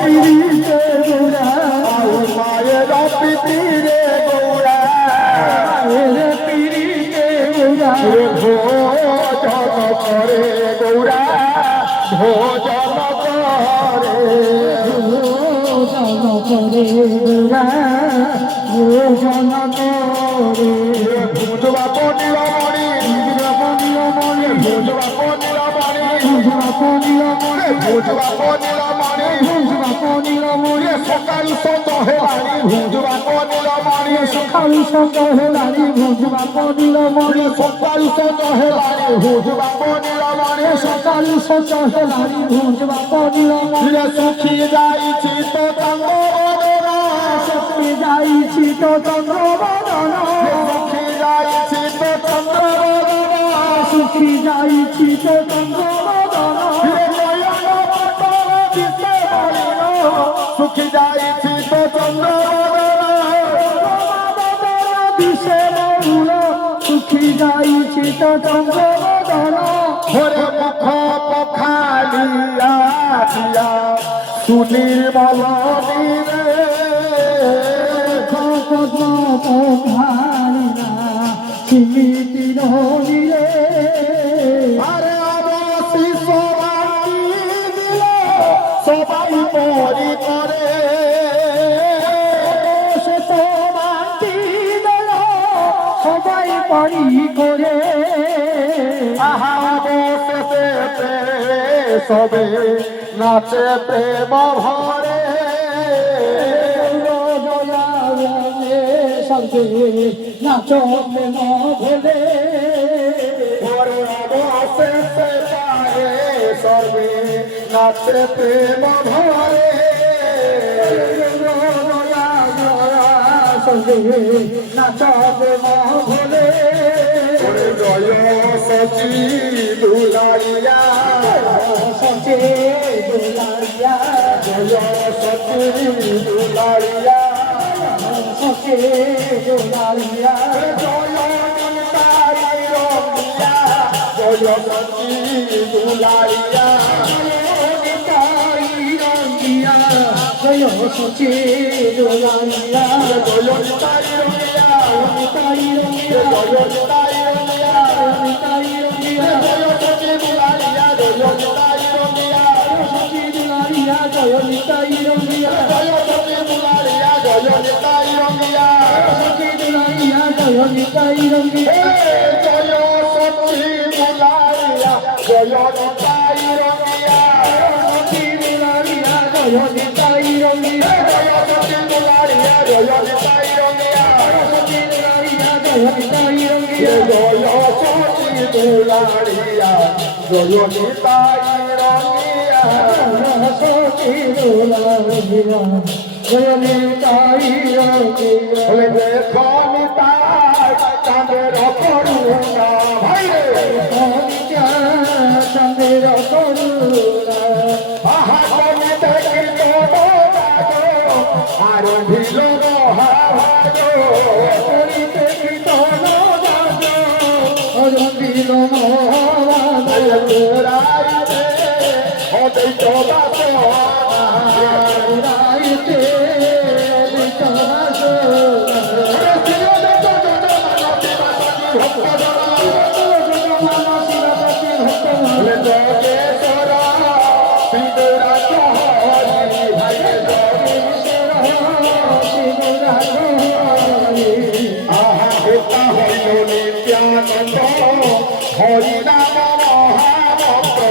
পিড়িতে গৌরা মায়ের পিড়িতে গৌরা মায়ের পিড়িতে গৌরা ভোজন করে গৌরা ভোজন করে ভোজন করে গৌরা ভোজন করে ভুজবা পনিরমণি ভুজবা পনিরমণি ভুজবা পনিরমণি সকালু সন্দ হেলানি ভুজবা পনিরমণি সকালু সন্দ হেলানি ভুজবা পনিরমণি সকালু সন্দ হেলানি ভুজবা পনিরমণি সকালু সন্দ হেলানি ভুজবা পনিরমণি সুখী যাইছি তো চন্দ্রবদন সুখী যাইছি তো চন্দ্রবদন সুখী যাইছি তো চন্দ্রবদন সুখী যাইছি তো চন্দ্রবদন সুখী যাইছি তো চন্দ্রবদন দিশে মৌল সুখী যাইছি তো চন্দ্রবদন ভরে মুখ পখালিয়া দিয়া সুনির্মল নীরে চিমিতি নদীরে আরে অবশি সবাই দিল সবাই পরি করে সে তো মাটি দিল সবাই পরি করে আহা অবশেষে সবে নাচে প্রেম ভরে সবে নাচ প্রেম ভোলে অবশেষে পারে সবে নাচে প্রেম ভরে সবে নাচ প্রেম ভোলে জয় সচি দুলাইয়া সচে দুলাইয়া জয় সচি দুলাইয়া সচে দুলাইয়া জয় নিতাই রমিয়া জয় সচি দুলাইয়া জয় সচে দুলাইয়া জয় নিতাই রমিয়া নিতাই রমিয়া জয় নিতাই রমিয়া নিতাই রমিয়া জয় সচি দুলাইয়া জয় নিতাই রমিয়া সচে দুলাইয়া জয় নিতাই রমিয়া জয় সচি দুলাইয়া জয় নিতাই রমিয়া সচে দুলাইয়া জয় নিতাই রমিয়া জয় সচি দুলাইয়া জয় নিতাই রমিয়া সচে দুলাইয়া জয় নিতাই রমিয়া জয় সচি দুলাইয়া জয় নিতাই রমিয়া সচে দুলাইয়া জয় নিতাই রমিয়া জয় সচি দুলাইয়া জয় নিতাই রমিয়া সচে দুলাইয়া জয় নিতাই রমিয়া বলে দেখো নিতাই চাঁদের করুণা ভাই রে চন্দ্র করুণা আহা কবি দেখি তো আর ভিল হারাজো করিতে কীর্তন গান অরবিন্দ মহারাজ রাইতে অদ্বৈত বাসনা রাইতে বিচরাস হরিনাম মহামন্ত্র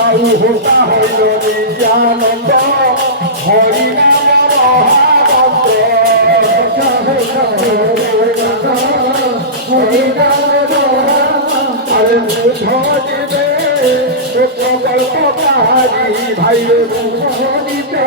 আয়ু হোতা হইল নিত্যানন্দ হরিনাম মহামন্ত্র আরে বুঝ দিবে কল্পকারী ভাই বুঝ দিবে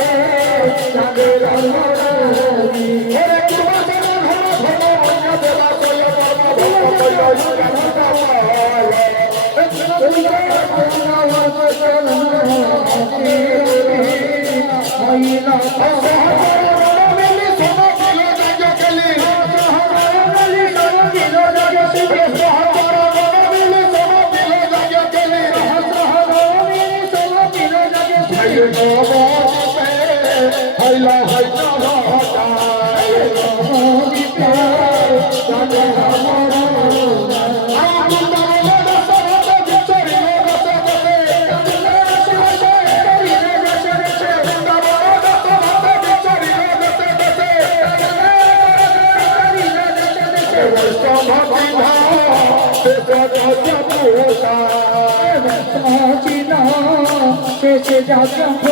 से जाता हो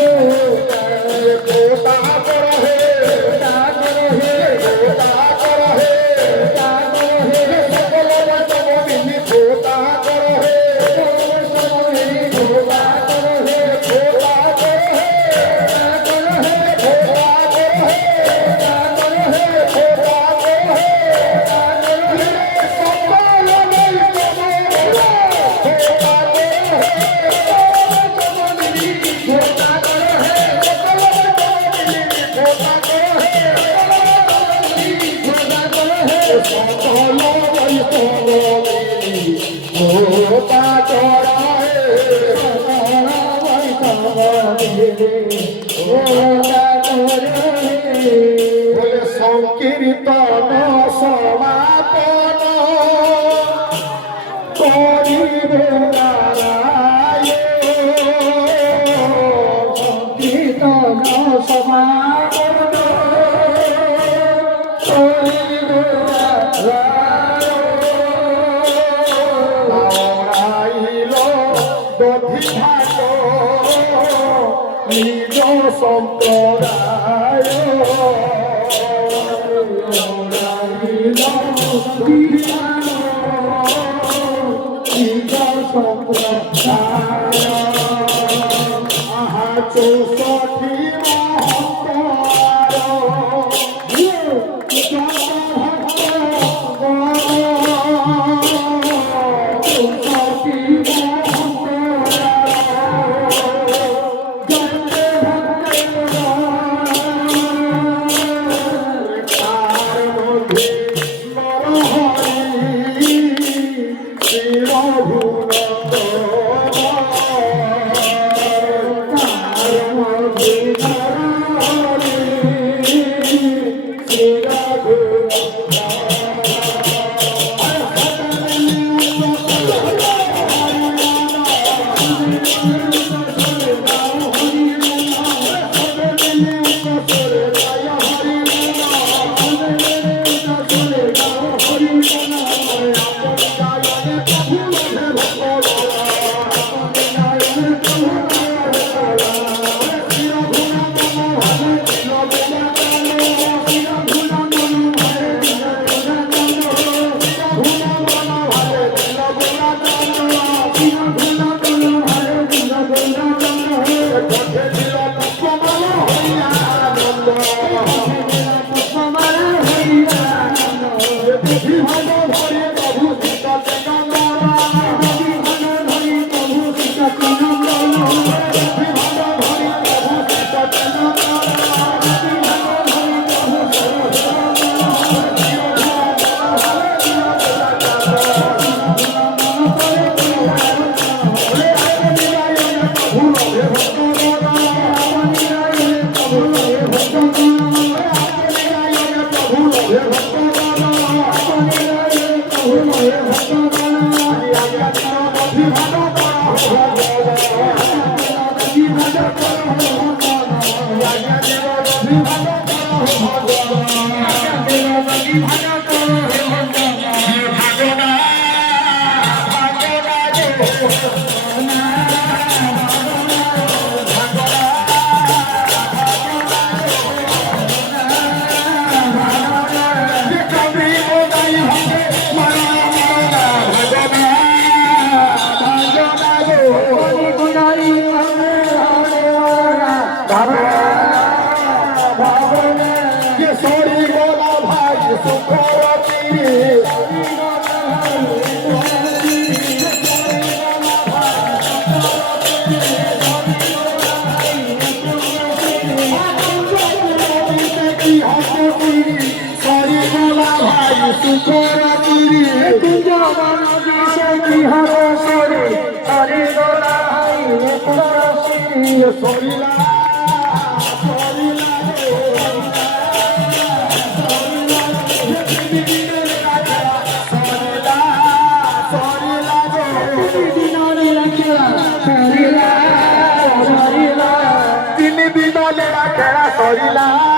पोता कर हे पोता कर हे सकल वचन विधि पोता कर हे पोता कर हे पोता कर हे पोता कर हे पोता कर हे सकल সংকীর্তন সমাপন করিবে সংকীর্তন সমাপন করিবে নিজ সম্প্রদায় আহা 64 Sorry, bola bhai, সরিলা তিনি বিনলে খেলা সরিলা